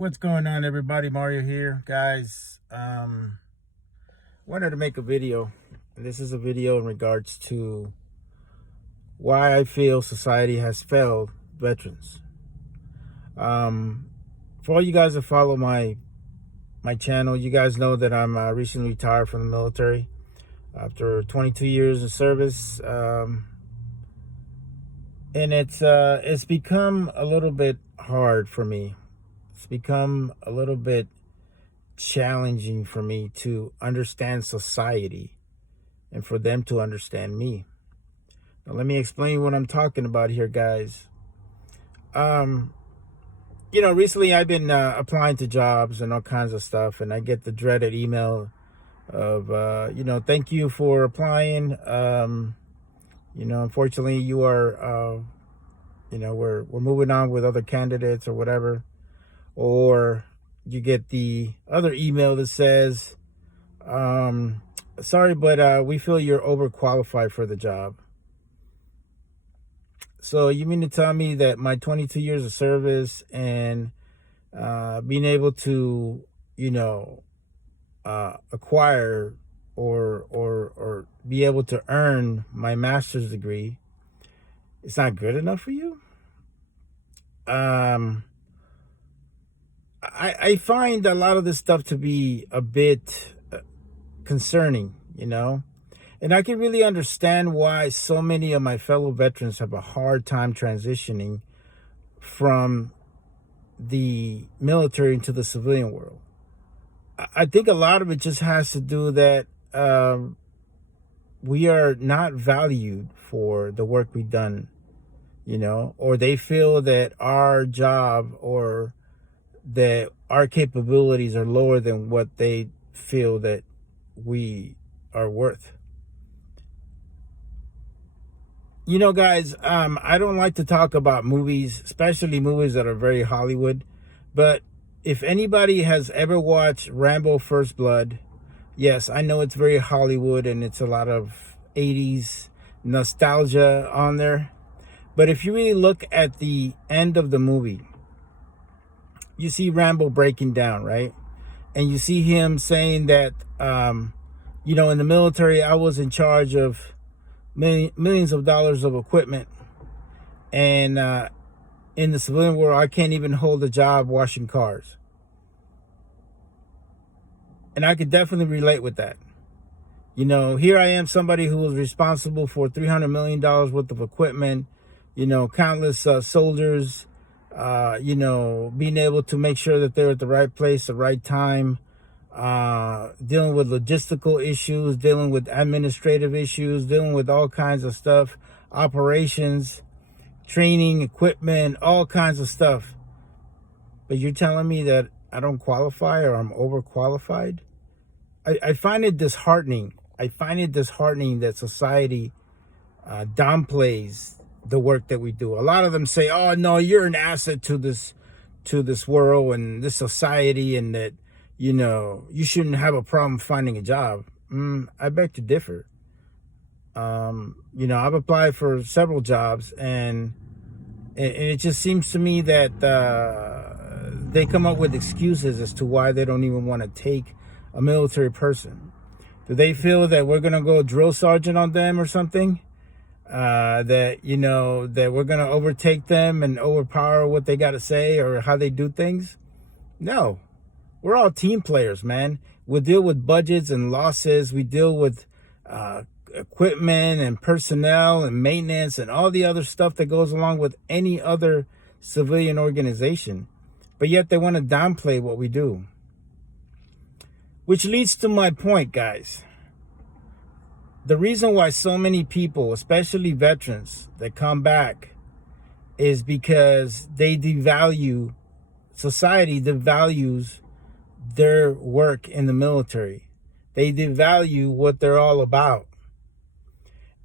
What's going on, everybody? Mario here, guys. Wanted to make a video. This is a video in regards to why I feel society has failed veterans. For all you guys that follow my channel, you guys know that I'm recently retired from the military after 22 years of service, and it's become a little bit hard for me. It's become a little bit challenging for me to understand society and for them to understand me. Now, let me explain what I'm talking about here, guys. Recently I've been applying to jobs and all kinds of stuff, and I get the dreaded email of, thank you for applying. Unfortunately, you are, we're moving on with other candidates or whatever. Or you get the other email that says, sorry, but we feel you're overqualified for the job. So you mean to tell me that my 22 years of service and being able to, acquire or be able to earn my master's degree, it's not good enough for you? I find a lot of this stuff to be a bit concerning, and I can really understand why so many of my fellow veterans have a hard time transitioning from the military into the civilian world. I think a lot of it just has to do that we are not valued for the work we've done, or they feel that our job or that our capabilities are lower than what they feel that we are worth. Guys, I don't like to talk about movies, especially movies that are very Hollywood, but if anybody has ever watched Rambo First Blood, yes, I know it's very Hollywood and it's a lot of 80s nostalgia on there, but if you really look at the end of the movie, you see Rambo breaking down, right? And you see him saying that, in the military, I was in charge of millions of dollars of equipment. And in the civilian world, I can't even hold a job washing cars. And I could definitely relate with that. Here I am, somebody who was responsible for $300 million worth of equipment, countless soldiers, being able to make sure that they're at the right place, the right time, dealing with logistical issues, dealing with administrative issues, dealing with all kinds of stuff, operations, training, equipment, all kinds of stuff. But you're telling me that I don't qualify or I'm overqualified? I find it disheartening. I find it disheartening that society downplays the work that we do. A lot of them say, oh no, you're an asset to this world and this society, and that you shouldn't have a problem finding a job. I beg to differ. I've applied for several jobs, and it just seems to me that they come up with excuses as to why they don't even want to take a military person. Do they feel that we're gonna go drill sergeant on them or something? That we're going to overtake them and overpower what they got to say or how they do things? No, we're all team players, man. We deal with budgets and losses. We deal with equipment and personnel and maintenance and all the other stuff that goes along with any other civilian organization. But yet they want to downplay what we do. Which leads to my point, guys. The reason why so many people, especially veterans that come back, is because society devalues their work in the military. They devalue what they're all about.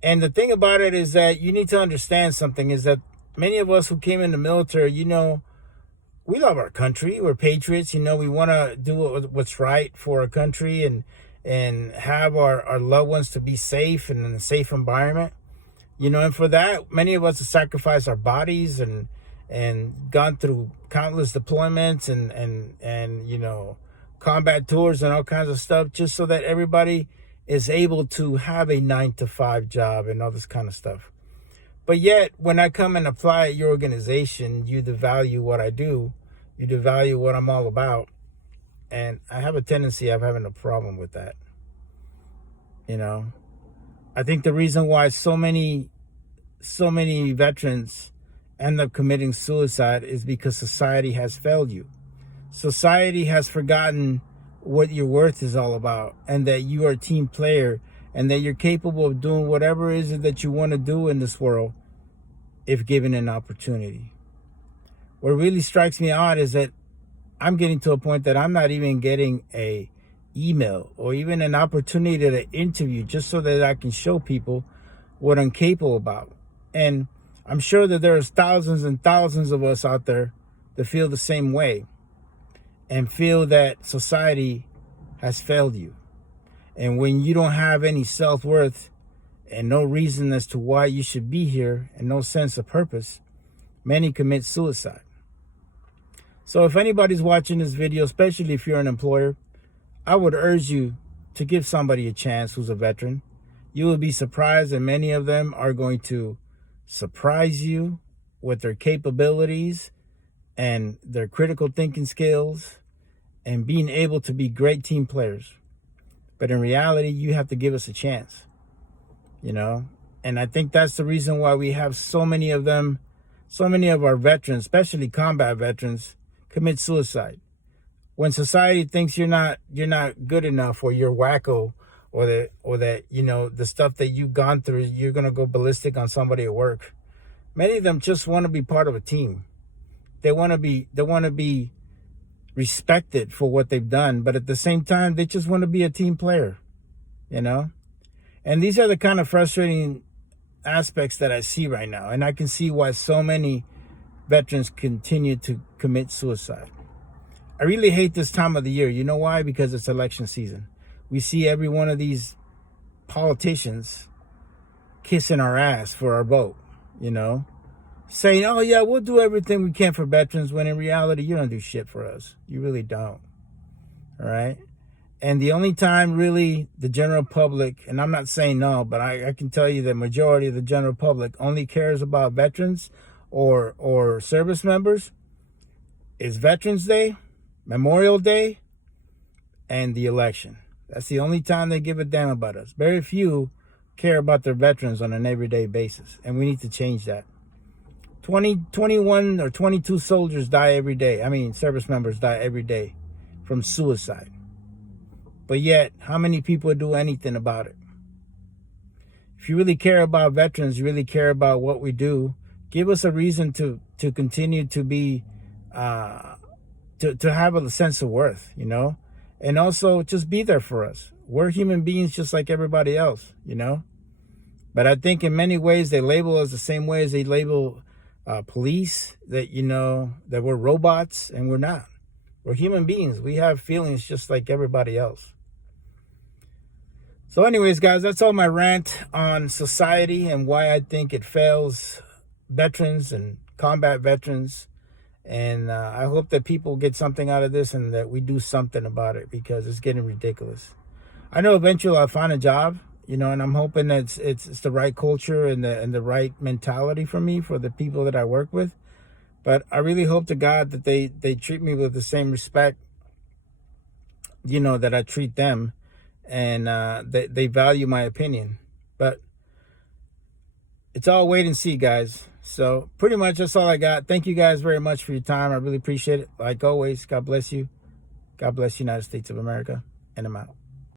And the thing about it is that you need to understand something, is that many of us who came in the military, we love our country. We're patriots. We want to do what's right for our country and have our loved ones to be safe and in a safe environment. And for that, many of us have sacrificed our bodies and and gone through countless deployments and you know, combat tours and all kinds of stuff, just so that everybody is able to have a 9 to 5 job and all this kind of stuff. But yet, when I come and apply at your organization, you devalue what I do, you devalue what I'm all about, and I have a tendency of having a problem with that. You know, I think the reason why so many veterans end up committing suicide is because society has failed you. Society has forgotten what your worth is all about, and that you are a team player, and that you're capable of doing whatever it is that you want to do in this world if given an opportunity. What really strikes me odd is that I'm getting to a point that I'm not even getting a email or even an opportunity to interview just so that I can show people what I'm capable about. And I'm sure that there's thousands and thousands of us out there that feel the same way and feel that society has failed you. And when you don't have any self-worth and no reason as to why you should be here and no sense of purpose, many commit suicide. So if anybody's watching this video, especially if you're an employer, I would urge you to give somebody a chance who's a veteran. You will be surprised, and many of them are going to surprise you with their capabilities and their critical thinking skills and being able to be great team players. But in reality, you have to give us a chance, you know? And I think that's the reason why we have so many of them, so many of our veterans, especially combat veterans, commit suicide. When society thinks you're not good enough, or you're wacko, or that you know, the stuff that you've gone through, you're gonna go ballistic on somebody at work. Many of them just want to be part of a team. They want to be respected for what they've done, but at the same time, they just want to be a team player, you know? And these are the kind of frustrating aspects that I see right now. And I can see why so many veterans continue to commit suicide. I really hate this time of the year. You know why? Because it's election season. We see every one of these politicians kissing our ass for our vote, you know, saying, oh yeah, we'll do everything we can for veterans, when in reality, you don't do shit for us. You really don't. All right. And the only time really the general public, and I'm not saying no, but I can tell you the majority of the general public only cares about veterans or service members is Veterans Day, Memorial Day, and the election. That's the only time they give a damn about us. Very few care about their veterans on an everyday basis, and we need to change that. 21 or 22 soldiers die every day. I mean, service members die every day from suicide. But yet, how many people do anything about it? If you really care about veterans, you really care about what we do, give us a reason to continue to be, to have a sense of worth, you know? And also just be there for us. We're human beings just like everybody else, you know? But I think in many ways they label us the same way as they label police, that, you know, that we're robots, and we're not. We're human beings. We have feelings just like everybody else. So anyways, guys, that's all my rant on society and why I think it fails veterans and combat veterans. And I hope that people get something out of this and that we do something about it, because it's getting ridiculous. I know eventually I'll find a job, you know, and I'm hoping that it's the right culture and the right mentality for me, for the people that I work with. But I really hope to God that they treat me with the same respect, you know, that I treat them, and they value my opinion. But it's all wait and see, guys. So pretty much that's all I got. Thank you guys very much for your time. I really appreciate it. Like always, God bless you. God bless the United States of America. And I'm out.